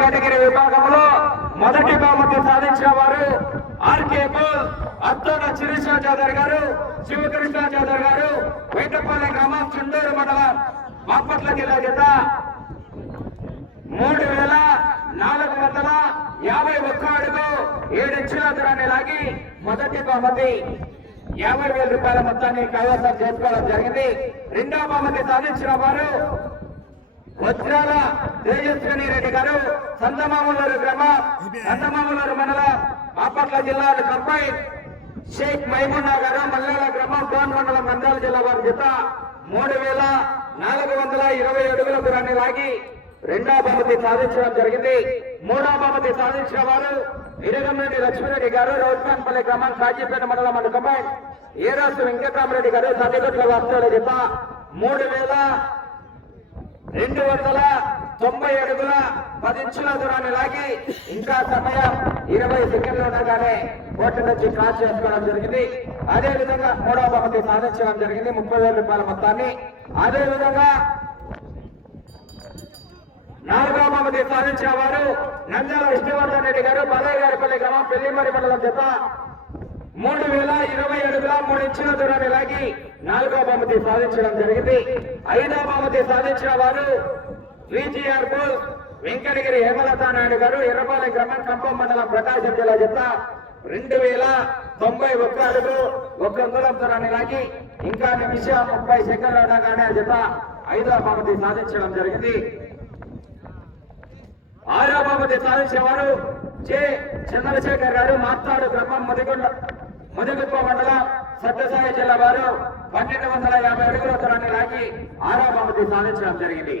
Category విభాగంలో మొదటి బహుమతి సాధించిన వారు ఆర్కే బోల్ అత్తోట శిరీష చౌదరి గారు, శివకృష్ణ చౌదరి గారు, వేటపల్లి గ్రామం, చుండూరు మండలం, బాపట్ల జిల్లా జత 3451 అడుగు 7 ఇంచుల దూరాన్ని లాగి మొదటి బహుమతి 50,000 రూపాయల మొత్తాన్ని కైవసం చేసుకోవడం జరిగింది. రెండవ బహుమతి సాధించిన వారు వజ్రాల తేజస్విని రెడ్డి గారు, సందమామూలూరు గ్రామం, సందమామూలూరు మండలం, బాపట్ల జిల్లా కంపై షేక్ మైమున్నా గారు, మల్లాల గ్రామం, కోన్ మండలం, నంద్యాల జిల్లా వారి జత 3420 అడుగుల దూరాన్ని లాగి రెండవ బహుమతి సాధించడం జరిగింది. మూడవ బహుమతి సాధించిన వారు ఇరగంరెడ్డి లక్ష్మీరెడ్డి గారు, రౌత్మాన్పల్లి గ్రామం, కాజీపేట మండలం కంపై ఏరాసు వెంకటరామరెడ్డి గారు, సతిగొట్ల వాస్తవుల జత 3290 అడుగుల 10 ఇంచుల దూరాన్ని లాగి ఇంకా సమయం 20 సెకండ్లు ఉండగానే కోర్టు నుంచి క్రాస్ చేసుకోవడం జరిగింది. అదేవిధంగా మూడవ బహుమతి సాధించడం జరిగింది 30,000 రూపాయల మొత్తాన్ని. అదేవిధంగా నాలుగవ బహుమతి సాధించిన వారు నంద్యాల విష్ణువర్ధన్ రెడ్డి గారు, బాలయ్య గారిపల్లి గ్రామం, పెళ్లిమరి మండలం జత 3020 అడుగుల 3 ఇంచుల దూరాన్ని లాగి నాలుగవ బహుమతి సాధించడం జరిగింది. ఐదవ బహుమతి సాధించిన వారు విజిఆర్ బోల్ వెంకటగిరి హేమలతా నాయుడు గారు, ఎర్రపాలెం గ్రామం, ఖమ్మం మండలం, ప్రకాశం జిల్లా జత 2091 అడుగు 1 అంగుళం దూరాన్ని లాగి ఇంకా నిమిషం 30 సెకండ్లు ఉండగానే ఆ జత ఐదవ బహుమతి సాధించడం జరిగింది. ఆరవ బహుమతి సాధించిన వారు జె చంద్రశేఖర్ గారు, మాట్లాడు గ్రామం, ముదిగుప్ప మండలం, సత్యసాయి జిల్లా వారు 1250 అడుగుల దూరాన్ని లాగి ఆరవ బహుమతి సాధించడం జరిగింది.